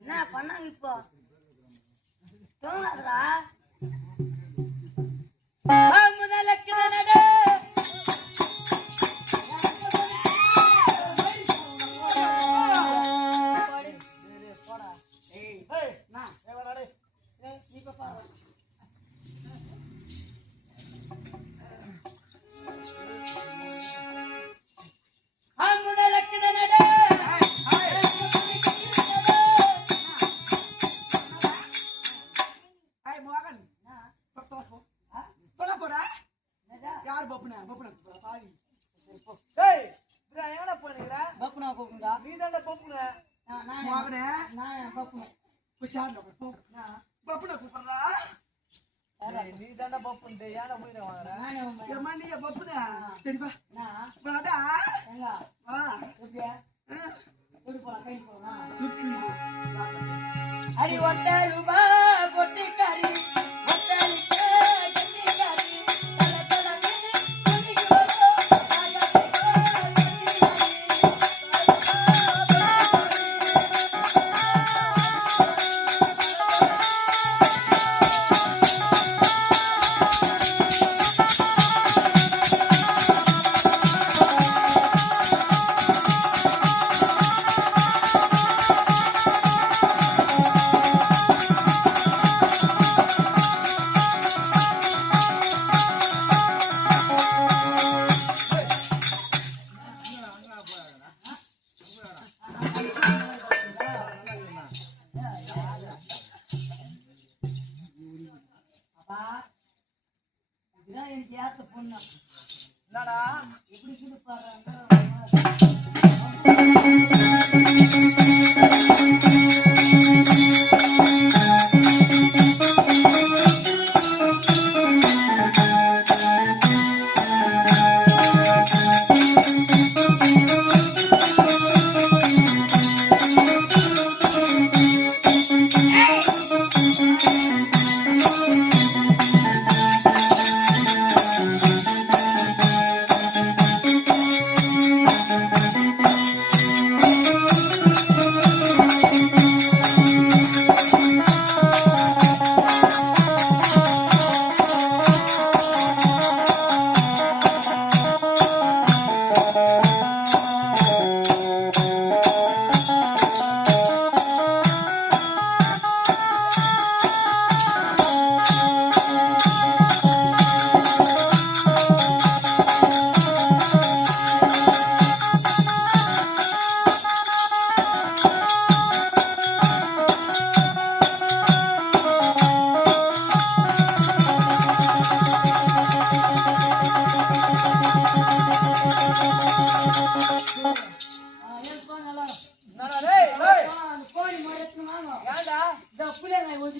என்ன பண்ணாங்க இப்போ தோணாதா அடி ஒத்த ரூபா கொட்டிக்காரி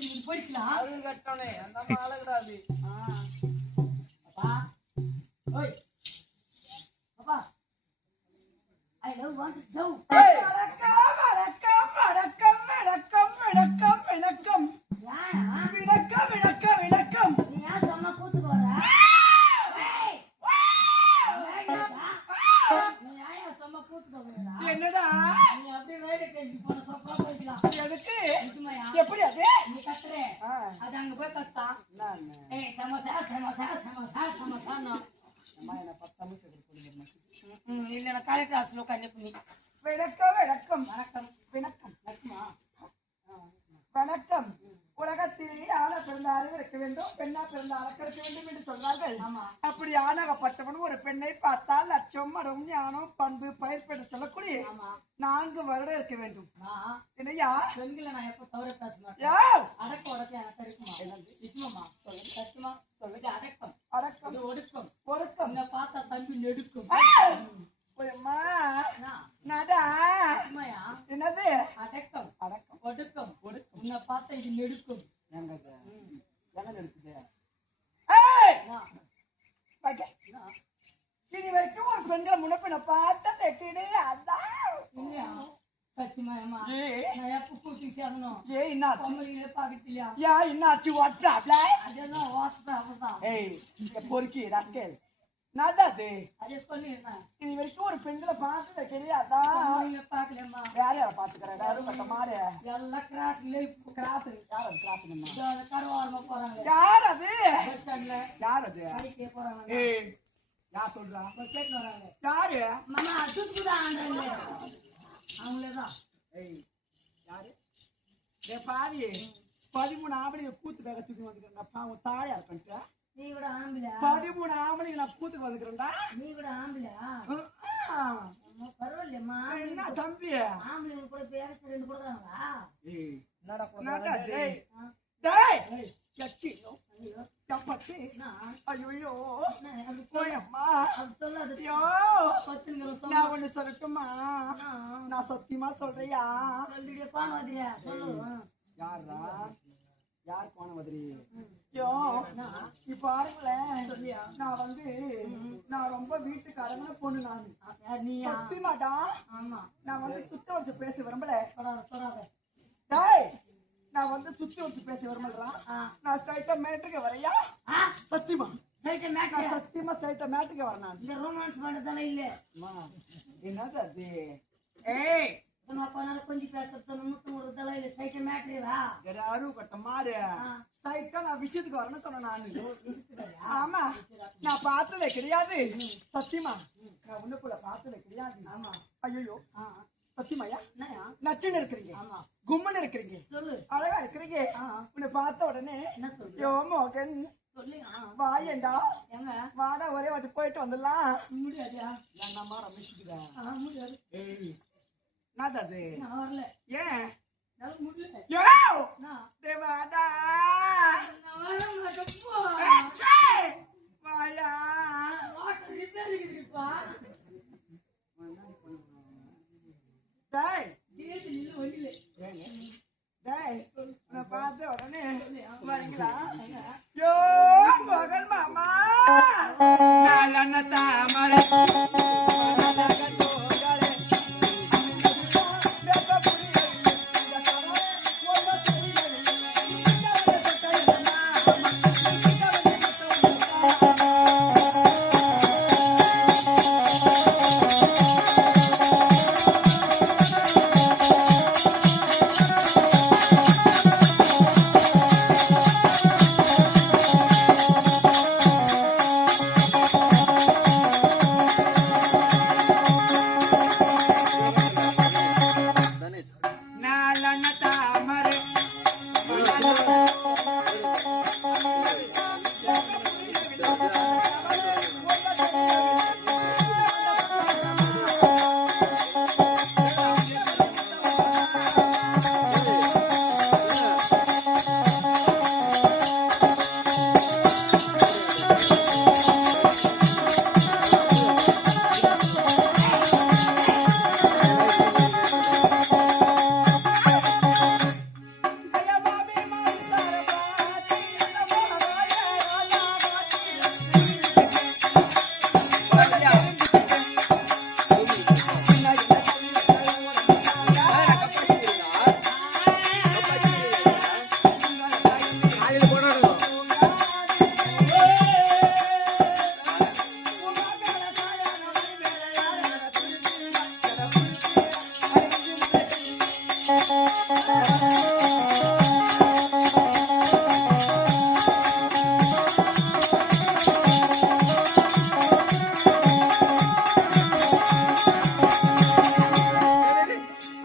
நீ போயிக்கலாம் அது கட்டணே அந்த மாலை கிடையாது அப்பா ஓய் அப்பா ஐ லவ் வாண்ட் டு வணக்கம் வணக்கம் வணக்கம் வணக்கம் வணக்கம் வணக்கம் விளக்கம் விளக்கம் விளக்கம் நீ ஏன் சொன்னா கூத்துக்கு வர நீ ஏன் சொன்னா கூத்துக்கு வர என்னடா நீ அப்படியே வேலை கேட்டு போன சொப்பா போய்க்கலாம் எதுக்கு இதுமையா எப்படி அது நீ கத்துறே அது அங்க போய் கத்தா ஏய் சமோசா சமோசா சமோசா சமோசா இல்லைன்னா காலேஜ் கிளாஸ்ல உட்காந்து நீ வணக்கம் வணக்கம் வணக்கம் வணக்கம் லட்சுமா வணக்கம் உலகத்திலே ஆண பிறந்த அறிவு இருக்க வேண்டும் பெண்ணா பிறந்த அழக்க இருக்க வேண்டும் என்று சொல்வார்கள் ஆமா அப்படி ஆணாகப்பட்டவன் ஒரு பெண்ணை பார்த்தால் லட்சம் மடம் ஞானம் பண்பு பயிர் பெற்று சொல்லக்கூடிய ஆமா 4 வருடம் இருக்க வேண்டும் நான் என்னையா பெண்களை நான் எப்ப தவற பேச மாட்டேன் யா அடக்க உடக்க எனக்கு இருக்குமா நிச்சயமா சொல்லு சத்தியமா சொல்லு அடக்கம் அடக்கம் இது ஒடுக்கம் ஒடுக்கம் உன்னை பார்த்தா தம்பி நெடுக்கும் போயம்மா நான் நடா உண்மையா என்னது அடக்கம் அடக்கம் ஒடுக்கம் உன்னை பார்த்தா இது நெடுக்கும் எங்க எடுக்குது நான் நான் இனி வரைக்கும் ஒரு பெண்களை முன்னப்பின பார்த்தா தைக்கிடு அதான் இல்லையா சத்தியமாயம்மா நான் எப்ப கூட்டி சேரணும் ஏ என்னாச்சு பொம்பளைங்களே பாக்கத்திலையா யா என்னாச்சு வாட்ஸ்அப்ல அதெல்லாம் வாட்ஸ்அப் அப்படிதான் ஏய் பொறுக்கி ராஸ்கேல் நாதாது அதே சொல்லிடுறேன் இது வரைக்கும் ஒரு பெண்களை பார்த்து தைக்கிடு அதான் பொம்பளைங்களே பாக்கலையம்மா வேற யாரை பாத்துக்கிறேன் யாரும் கட்ட மாடு எல்லாம் கிராஸ்ல கிராஸ் யார் அது கிராஸ் கருவாரமா போறாங்க யார் அது பஸ் ஸ்டாண்ட்ல யார் அது கடைக்கே போறாங்க ஏய் யார் சொல்றா கேட்டு வராங்க யாரு மாமா சுத்துக்குதான் ஆண்டாங்க அவங்களேதான் ஏய் யாரு டே பாவி 13 ஆம்பளைங்க கூத்துக்காக தூக்கி வந்துக்கிறேன் பாவம் தாயா இருக்கன்ட்டு நீ கூட ஆம்பளை 13 ஆம்பளைங்க நான் கூத்துக்கு வந்துக்கிறேன்டா நீ கூட ஆம்பளையா பரவாயில்லையம்மா என்ன தம்பி ஆம்பளைங்க கூட பேரஸ் 2 கொடுக்குறாங்களா ஏய் என்னடா என்னடா டேய் ஆ. டேய் கச்சி ஐயோ தப்பட்டி நான் ஐயோ அது போயம்மா அது சொல்லாது ஐயோ பத்துங்கிற நான் ஒண்ணு சொல்லட்டுமா சொன்னா நான் சத்தியமா சொல்றியா சொல்லிட்டு பானுவாதிரியா சொல்லு யாரா யார் போன மாதிரி ஐயோ நீ பாருங்களேன் சொல்லியா நான் வந்து நான் ரொம்ப வீட்டுக்காரங்க பொண்ணு நான் யார் நீயா சத்தியமாடா ஆமா நான் வந்து சுத்த வச்சு பேச விரும்பல தொடாத தொடாத டேய் நான் வந்து சுத்தி வச்சு பேச விரும்பலடா ஆ நான் ஸ்ட்ரைட்டா மேட்டுக்கு வரையா ஆ சத்தியமா ரைட் மேட்ச் நான் சத்தியமா ஸ்ட்ரைட்டா மேட்டுக்கு வரேன் நான் இந்த ரொமான்ஸ் பண்ணதால இல்ல அம்மா, என்னது அது ஏய் நம்ம கொண்டால கொஞ்சம் பேசுறது முத்து முடுறதால இல்ல ஸ்ட்ரைட் மேட்ரேவா யாரும் கட்ட மாடு ஸ்ட்ரைட்டா நான் விஷயத்துக்கு வரேன்னு சொன்னேன் நான் ஆமா நான் பார்த்ததே கிடையாது சத்தியமா நான் உன்னுக்குள்ள பார்த்ததே கிடையாது ஆமா ஐயோ சத்தியமாயா என்னயா நச்சுன்னு இருக்கிறீங்க ஆமா கும்மன்னு இருக்கிறீங்க சொல்லு அழகா இருக்கிறீங்க உன்னை பார்த்த உடனே என்ன சொல்லு யோ மோகன் சொல்லு வாயண்டா எங்க வாடா ஒரே வாட்டி போயிட்டு வந்துடலாம் முடியாதா நான் ரமேஷ்குதா முடியாது ஏய் நாதது நான் வரல ஏன் என்னால முடியல யோ நான் தேவாடா நான் வர மாட்டேன் போ வாயா வாட்டர் ரிப்பேர் இருக்குப்பா டேய் டீசல் இல்ல ஒண்ணுல டேய் நான் பார்த்த உடனே வரீங்களா யோ மகன் மாமா நாலன தாமரை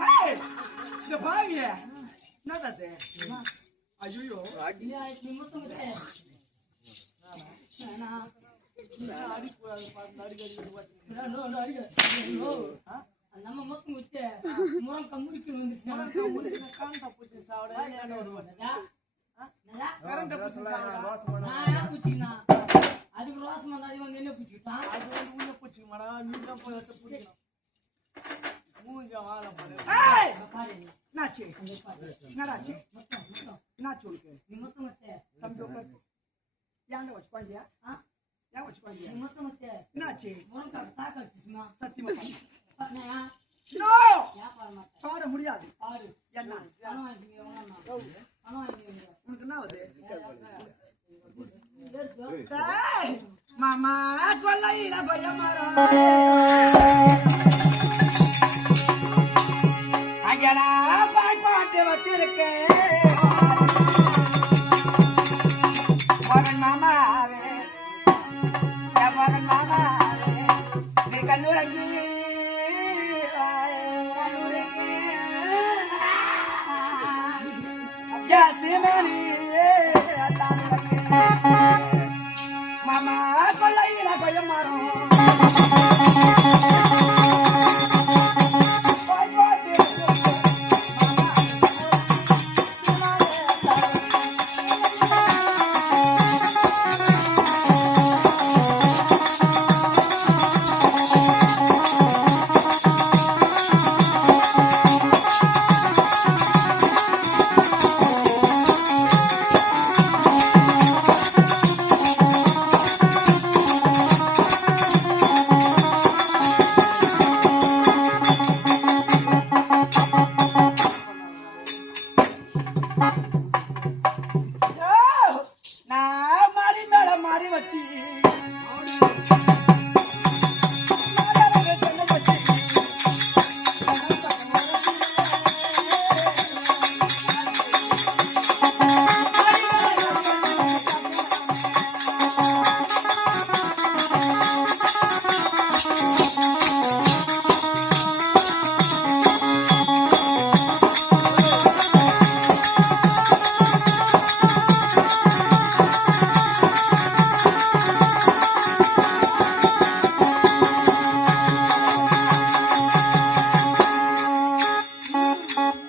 ஏய், இந்த பாவிய என்னடா இது? ஐயோ இல்ல, நீ மொத்தம் வச்சே. வேணா. நோ. நம்ம மொத்தம் வச்சே. முறம் கம்முடிக்கு வந்துச்சுன்னா. கரண்ட பூச்சி சாவடா. நான் ஏன் பூச்சினா? அதுக்கு ரோஸ் மந்தா இவங்க என்ன பூச்சிட்டான்? அது வந்து உள்ள பூச்சி மடா நீ தான் போய் வச்சு பூச்சிக்கணும். மூஞ்ச வாழ பாரு. ஏய் பாரு. என்னாச்சு பாரு. என்னடாச்சு மொத்தம். என்னாச்சு உனக்கு நீ மொத்தம் வச்சே. தம்பி உட்காரு ஏன்டா வச்சு பாண்டியா ஏன் வச்சு பாண்டியா நீ மொத்தம் வச்சே. என்னாச்சு முறம் சாக்க வச்சுச்சுமா. சத்தியமா பாத்தியா? நோ ஏன் பாரு மாட்டேன். பாட முடியாது பாரு. என்ன பணம் வாங்கிங்க ஒண்ணா. பணம் வாங்கிங்க. உனக்கு என்ன ஆகுது ஏதோ ஏய், மாமா கொல்லையில கொய்ய மரம் அங்கடா பாய் பாட்டு வச்சிருக்கேன் மகன் மாமாவே என் மகன் மாமாவே நீ கண்ணுறங்கி மாமா கொல்லையில கொய்ய மரம் நான் மாறி மேல மாறி வச்சு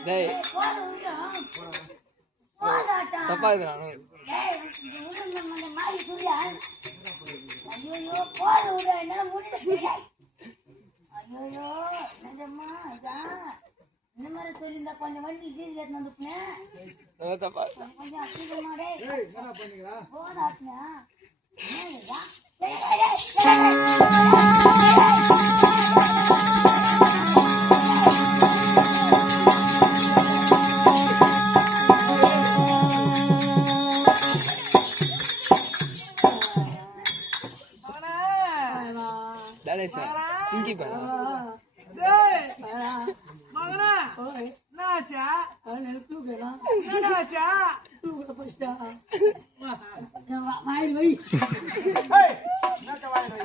டேய் போடா. தப்பா இருக்கு நானு. ஏய், இந்த உருண்டை மண்டை மாதிரி சொல்லியா? ஐயையோ, போடு விடு, என்னால முடியல. ஐயையோ, நிஜமா, இதான். இந்த மாதிரி சொல்லியிருந்தா கொஞ்சம் வண்டி டீசல் எடுத்துன்னு வந்துருப்பேன். தப்பா கொஞ்சம் அசிங்கமா டேய். போடாட்டினா. என்ன இதா? டேய், டேய், டேய், டேய் இங்கி பாரு. டேய் வேணாம். மகனா ஓய், என்னாச்சா அவனை தூக்கலாம். என்னடாச்சா தூக்கல ஃபர்ஸ்டா. வாயில் வை. ஏய் என்னத்த வாய் வை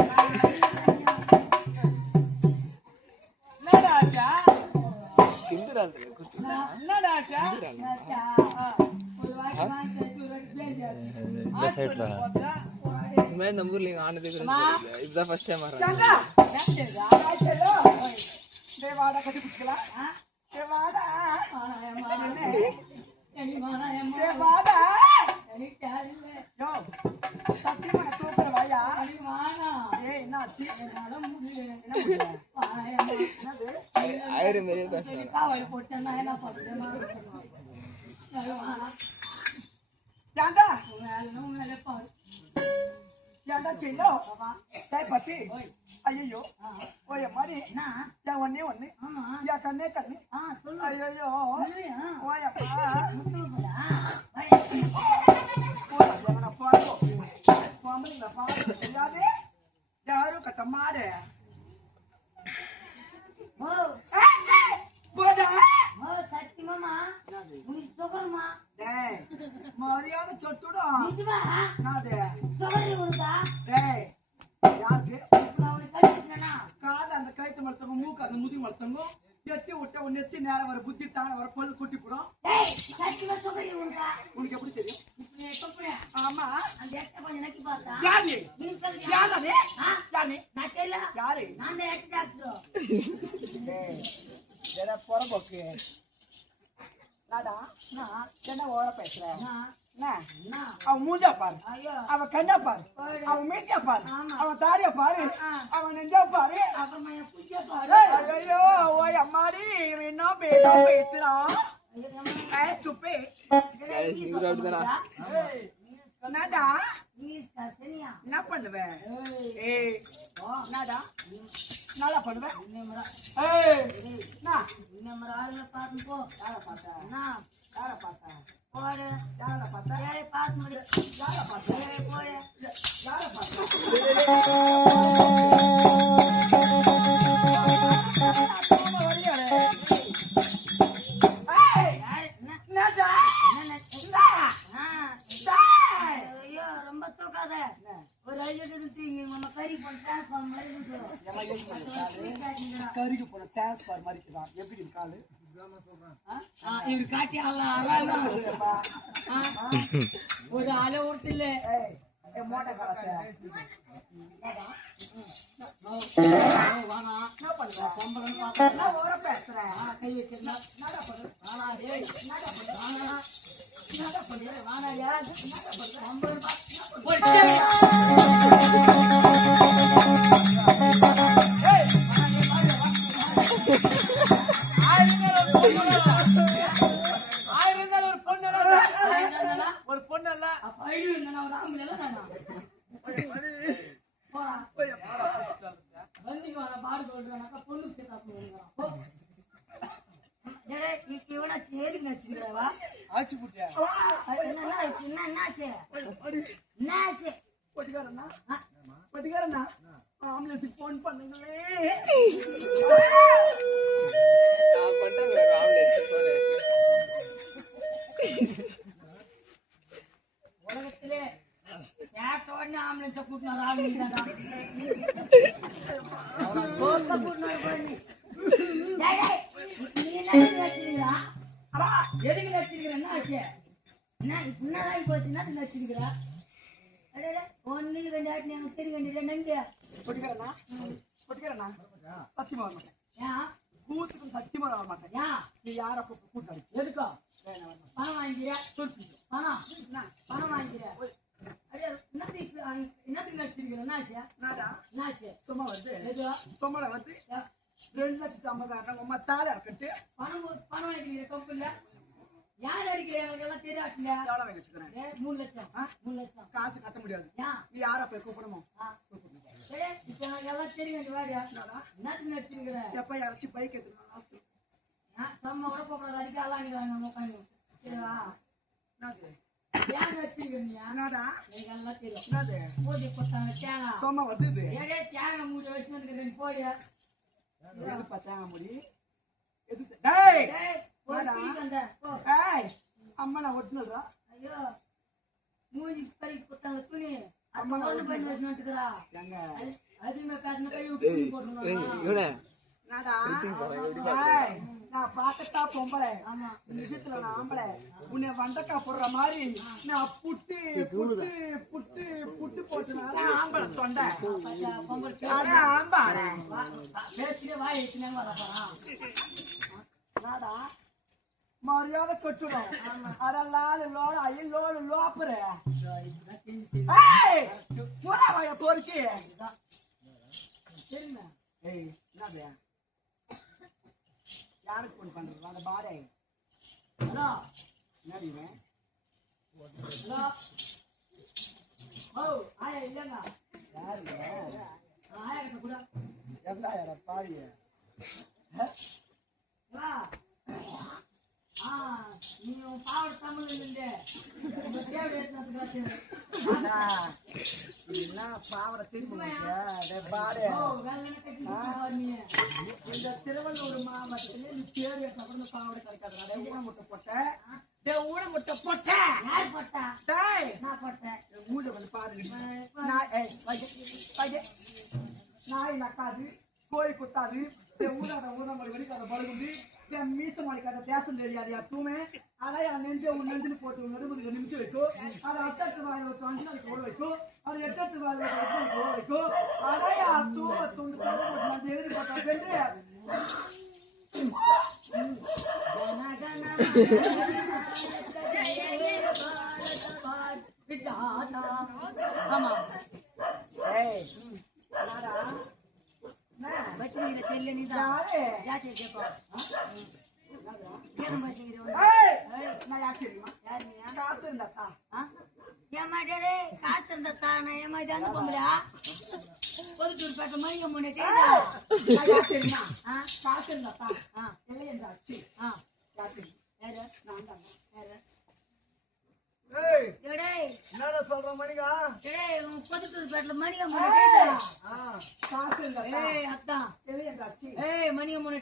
என்னடாச்சா திந்துறால் குத்து. என்னடாச்சா ராஜா, ஒரு வாட்டி வாங்கிட்டு ஒரு வாட்டி பேசி. இந்த சைடுல இந்த மாதிரி நம்ம ஊர்ல இங்க ஆனதே கூட தெரியல. இதுதான் ஃபர்ஸ்ட் டைம் வர்றேன். தங்கா கேட்டதா? ஆச்சலோ டேய் வாடா கட்டி பிடிச்சுக்கலாம் டேய் வாடா எனக்கு வேணாம். டேய் வாடா எனக்கு தேவையில்ல. யோ சத்தியமா நான் தூக்குற வாயா எனக்கு வேணாம். ஏய் என்னாச்சு என்னால முடியல. என்ன முடியல வேணாம். என்னது ஆயிரம் மாரியே பேசுறாங்க. காவல் போட்டேன்னா என்ன பண்ணுறேன்? வேணாம். ஏன்டா உன் வேலை பாரு. ஏன்டா செய்யோ டேய் பத்தி ஓய், ஐயோ ஓய மாதிரி என்ன? என் ஒன்னே ஒண்ணு ஆமா. என் கண்ணே கண்ணு சொல்லு. ஐயோ இல்லையா? ஓயப்பா முத்துவா? தெரியாது யாரும் கட்ட மாடு ஓ, போடா ஓ, சத்தியமாமா. தொட்டுடும் நிஜமா நாது சுகரி உனக்கா டேய் யாருக்கு இப்ப அவனுக்கு கடிச்சிட்டனா காது அந்த கழுத்து மரத்தவங்க மூக்கு அந்த முதுகு மரத்தவங்க எட்டி விட்ட உன் நெத்தி நேரம் வர புத்தி தானே வர பல்லு கொட்டி போடும் டேய் சத்தியமா சுகரி உனக்கா உனக்கு எப்படி தெரியும் இப்ப கப்புனே ஆமா அந்த எக்ஸ் கொஞ்சம் நக்கி பார்த்தா யாரு மின்கல் யாரு அது? யாரு நான் தெரியல யாரு நான் தான் எக்ஸ் டாக்டர் டேய் எடா பொறம்போக்கு நாடா நான் என்ன ஓர பேசுற நான் என்ன அவன் மூஞ்சா பாரு ஐயோ அவன் கண்ணா பாரு அவன் மீசியா பாரு ஆமா. அவன் தாடியா பாரு அவன் நெஞ்சா பாரு அப்புறமா என் புஜ்ஜ பாரு ஐயோ ஓய் அம்மாடி இவன் என்ன பேசுறான் ஸ்டூபி என்னடா என்ன பண்ணுவேன் ஏய் என்னடா நல்லா பண்ணுவேன் ஏய் என்ன யாரை பார்த்தா யாரை பார்த்தா யாரை பார்த்தா யாரை பார்த்தா யாரை பார்த்தா ரொம்ப தூக்காத ஒரு 5 தூங்கி நம்ம கறி போட்டு கறிக்கு போன டிரான்ஸ்பார் மாதிரி இருக்குதான் எப்படி இருக்காது இவரு காட்டி ஒரு ஆளை ஒருத்தில்ல மோட்டை காலத்தை பேசுறேன் கை வைக்கிறேன் ஒரு பொண்ணு இல்ல ஆச்சு புட்டியா பட்டிக்காரண்ணா ஆம்புலன்ஸுக்கு போன் பண்ணுங்களே உலகத்திலே கேட்டோடனே ஆம்புலன்ஸை கூட்டினார் ஆம்புலன்ஸ் எதுக்கு நடிச்சிருக்கிற என்ன ஆச்சு என்ன இப்படிதான் போச்சுன்னா நடிச்சிருக்கிறா ஒன்னு 2 ஆட்டி எனக்கு தெரிய வேண்டியது நன்றி பட்டிக்காரண்ணா சத்தியமா வர மாட்டேன் ஏன் கூத்துக்கும் சத்தியமா வர மாட்டேன் ஏன் நீ யார கூட்டாடி எதுக்கோ பணம் வாங்கிக்கிற பணம் வாங்கிக்கிற என்னத்துக்கு நடிச்சிருக்கிற என்னாச்சு நாடா என்னாச்சு சும்மா வருது எதுவா சும்மால வந்து 2,50,000 உமா தாலி இருக்கட்டு பணம் வாங்கிக்கிற கம்பெனில யார் அடிக்கிறேன் எல்லாம் தெரியாதுல எவ்வளவு வாங்கி வச்சுக்கிறேன் 3 லட்சம் 3 லட்சம் காசு கட்ட முடியாது ஏன் நீ யார போய் கூப்பிடணும் இப்ப எல்லாம் தெரிய வேண்டிய வாரியா என்னத்துக்கு நடிச்சிருக்கிற எப்ப யாராச்சும் பைக் எடுத்துக்கணும் நம்ம விட போகிறது அடிக்க எல்லாம் நீங்க உட்காந்து சரிவா என்னது ஏன் நடிச்சிருக்கிறீங்க என்னடா எனக்கு எல்லாம் தெரியும் என்னது பூஜை கொடுத்தாங்க தேங்காய் சும்மா வருது இது ஏடே தேங்காய் மூடி வச்சு வந்துக்கிறேன் போடி எது பார்த்தாங்க முடி எது டேய் அம்மா நான் ஒட்டுனல்றா ஐயோ மூஞ்சி கறி கொடுத்தாங்க துணி அம்மா ஒண்ணு பண்ணி வச்சுக்கிறா எங்க அதுமே பேசின கை விட்டு போட்டுருந்தாங்க நாடா டேய் நான் பாக்கட்டா பொம்பளை ஆமா நிஜத்துல நான் ஆம்பளை உன்னை வண்டக்கா போடுற மாதிரி நான் புட்டு புட்டு புட்டு புட்டு போட்டுனால ஆம்பளை தொண்டை அட ஆம்பாடே பேசிட்டே வாய் வச்சுனே வரப்போறான் நாடா மரியாதை கட்டுடும் அடலால லோட ஐயோட லோப்புற ஏய் போடா வாய போர்க்கி சரிண்ணா ஏய் என்னது யாருக்கு ஃபோன் பண்றது அந்த பாடே ஹலோ என்னடி இவன் ஹலோ ஓ ஆயா இல்லங்க யாரு ஆயா கிட்ட கூட எவ்வளோ யாரா பாவிய வா நீ பாவட தமிழ்ல இருந்து தேவை ஏத்துறதுக்கு என்ன பாவட திரும்ப பாடே இந்த திருவள்ளூர் மாவட்டத்தில் நீ பேர் அப்புறம் பாவடை கிடைக்காது முட்டை போட்ட ஊட முட்டை போட்ட யார் போட்டா டேய் நான் போட்டேன் மூட வந்து பாருங்க நான் நாய் நக்காது கோழி குத்தாது ஊடாத ஊதமொழி வெடிக்காத பழகுண்டு மீச மொழிக்காத தேசம் தெரியாது தூமே ஆனா என் நெஞ்ச உன் நெஞ்சில் போட்டு நடுமுதுக்கு நிமிஷம் வைக்கும் அது 8 வாயில் ஒரு 5 நாளைக்கு ஓட வைக்கும் அது 8 வாயில் ஒரு 8 நாளைக்கு ஓட வைக்கும் ஆனா தூம துண்டு தப்பு எழுதி போட்டா பெண்டு ஆமா ஏய் நாடா வச்சிருக்கிற தெரியல நீதான் ஜாத்தி கேப்பா ஏன் வச்சிருக்கிற நான் யார் தெரியுமா யார் நீ காசு இருந்தா ஏமாட்டே காசு இருந்தா நான் ஏமாட்டி வந்து போம்புடா பொதுட்டூர் பேட்ட மணிக்க முன்னே நான் யார் தெரியுமா காசு இருந்தா இருந்தாச்சு யார் தெரியும் யாரு நான் தான் யாரு ஏய் டேய் என்னடா சொல்ற மணிகா டேய் பொதுட்டூர் பேட்டல மணிக்க முன்னே காசு இருந்தா ஏய் அத்தா இருந்தாச்சு ஏய் மணிக்க முன்னே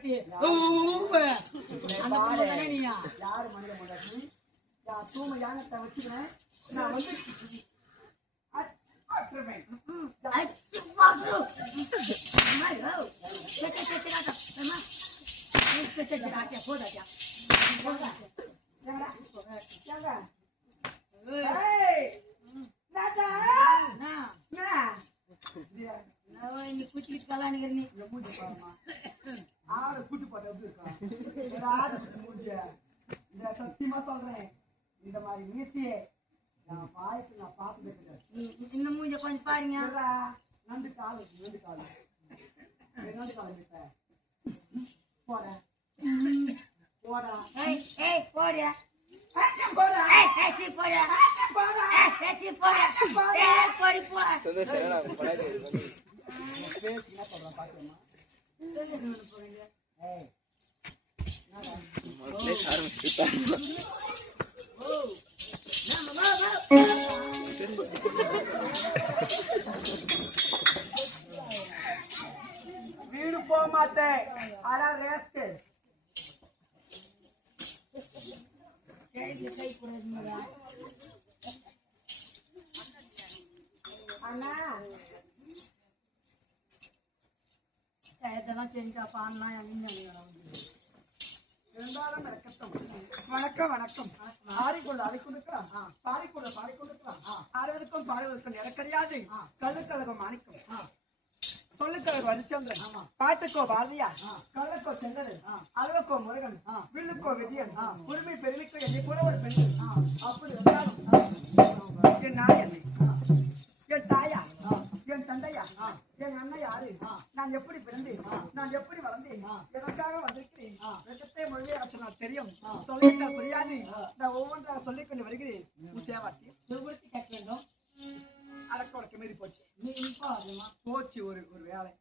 அந்த பொண்ணு நீயா யாரு மணிக முன்னாடி யார் தூம யானத்தை வச்சுக்கிறேன் நான் வந்து அட்ருவேன் அச்சு பாத்து மாரோ செச்ச ராட்டா அம்மா செச்ச ராட்டா போடாடா ஏங்கடா ஏங்க ஏய் நாடா நா நா நான் நீ குச்சி கலானிகர் நீ மூஞ்சி பாருமா ஆறு கூட்டி போட்டு எப்படி இருக்கா ஆறு மூஞ்சி இந்த சத்தியமா சொல்றேன் இந்த மாதிரி மீசியே நான் பாய்க்கு நான் பார்த்து கிடையாது இந்த மூஞ்ச கொஞ்சம் பாருங்க நண்டு கால் போடா போடா ஏய் ஏய் போடியா போடா ஏய் சி போடியா போடா ஏய் சி போடியா ஏய் போடி போ பேசி என்ன சொல்றேன் பாக்கலாமா சொல்லு போறீங்க ஏய் வீடு போக மாட்டேன் ஆனா ரேஸ்க்கு கை போடுறீங்க அண்ணா இதெல்லாம் செஞ்சா பாடலாம் இருந்தாலும் நடக்கட்டும். வணக்கம் வணக்கம் ஆடிக்கொண்டு ஆடிக்கொண்டிருக்கலாம் பாடிக்கொண்டிருக்கலாம் ஆடுவதற்கும் பாடுவதற்கும் நிலை கிடையாது கல்லுக்கழகம் மாணிக்கம் சொல்லுக்கழகம் ஹரிச்சந்திரன் பாட்டுக்கோ பாரதியா கள்ளக்கோ செங்கடன் அழகோ முருகன் வில்லுக்கோ விஜயன் உரிமை பெருமைக்கோ என்னை கூட ஒரு பெண் அப்படி இருந்தாலும் என் நாய் என்னை என் தாயா என் தந்தையா என் அண்ணன் யாரு நான் எப்படி பிறந்தேன் நான் எப்படி வளர்ந்தேன் எதற்காக வந்திருக்கிறேன் வெட்டத்தை மொழியாச்சு நான் தெரியும் சொல்லிட்டா புரியாது நான் ஒவ்வொன்றாக சொல்லிக் கொண்டு வருகிறேன் சேவாத்தி கட்ட வேண்டும் அடக்க உடக்க மீறி போச்சு போச்சு ஒரு ஒரு வேலை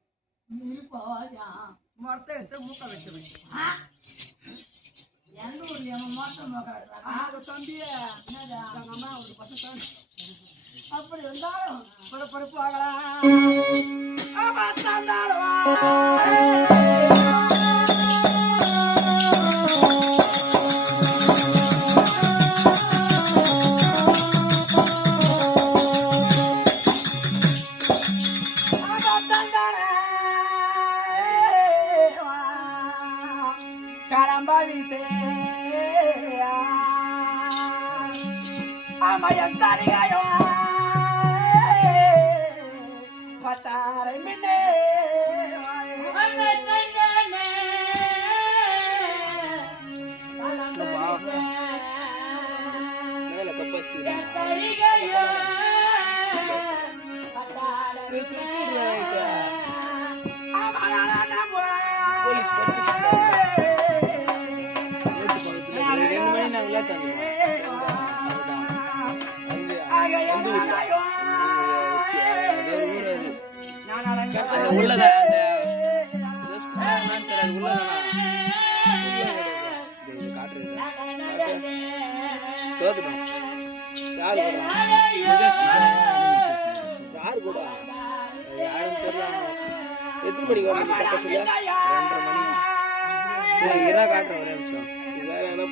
மொத்த எடுத்து மூக்க வச்சிருவேன் எந்த ஊர்ல மோட்டம் தம்பிய அம்மா ஒரு 10 தான் அப்படி இருந்தாலும் பரபரப்பு ஆகலாம் Amayan tarigayo patare mine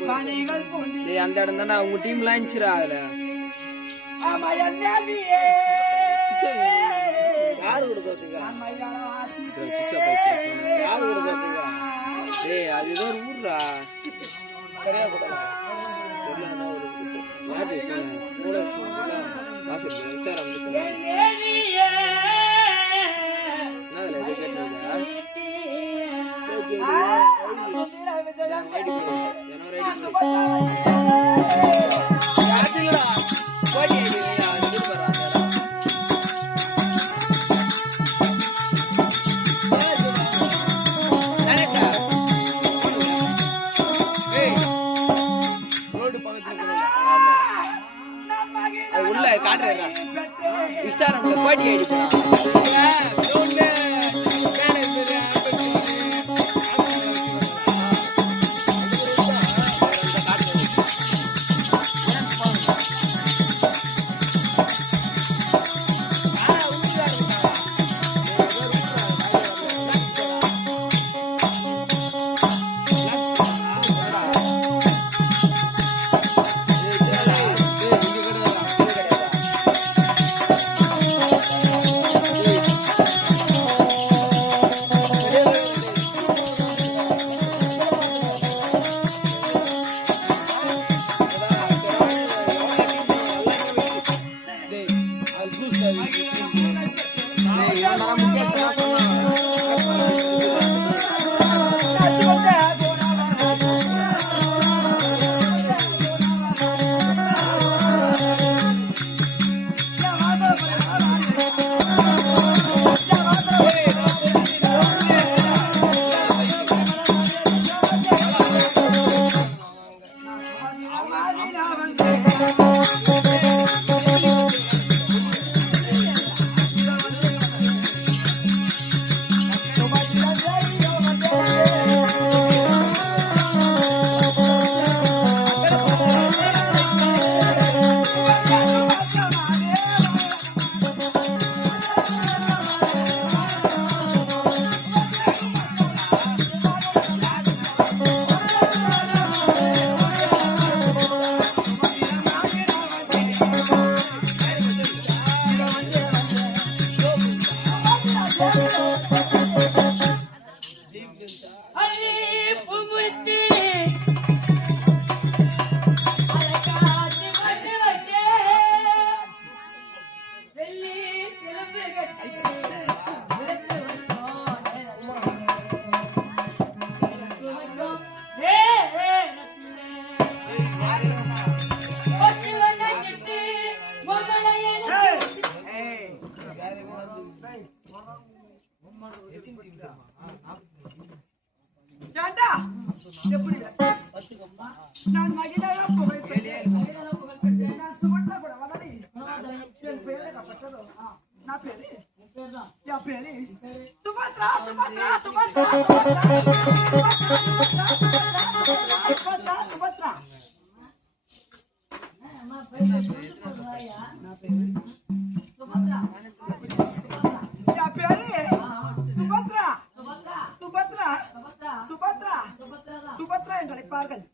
பணிகள் பூண்டி டேய் அந்த இடம் தானே உங்க டீம்லாம் இருந்துச்சுடா அதுல. ஆமா என்னவியே யாரு கூட தோத்துங்க? நான் மலையாள வாசி சுச்சா போயிச்சு. யாரு கூட தோத்துங்க? டேய் அது ஏதோ ஒரு ஊர்டா. சரியா போடா. தெரியல ஒரு யாரு சொன்னா? மூளை சொன்னா. வாசல் இன்ஸ்டாகிராம் வந்து என்னதுல இது கேட்டீங்களா? உள்ள காட்டுறா இன்ஸ்டாகிராம்ல கோடி ஐடி ஏண்டா எப்படி நான் மகிழாயா புகைப்பட்டேன் நான் சுமட்டா கூட வளரி என் பேரு கப்பட்டதோ நான் பேரு யா பேரு சுமத்ரா சுமத்ரா சுமத்ரா சுமத்ரா சுமத்ரா யா பேரு சுமத்ரா சுபத்ரா சுபத்ரா சுபத்ரா என்று அழைப்பார்கள்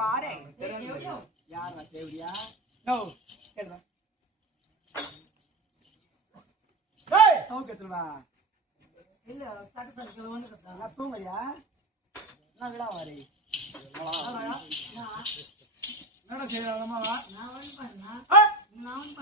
பாரே யார் தேவடியா நோ கேளுவா ஏய் சௌகேத்துவா இல்ல ஸ்டார்ட் சர்க்கிள் வந்து நான் தூங்கறியா நான் விடா வாரே என்னடா செய்யறமா வா நான் வந்து பண்ணா நான் வந்து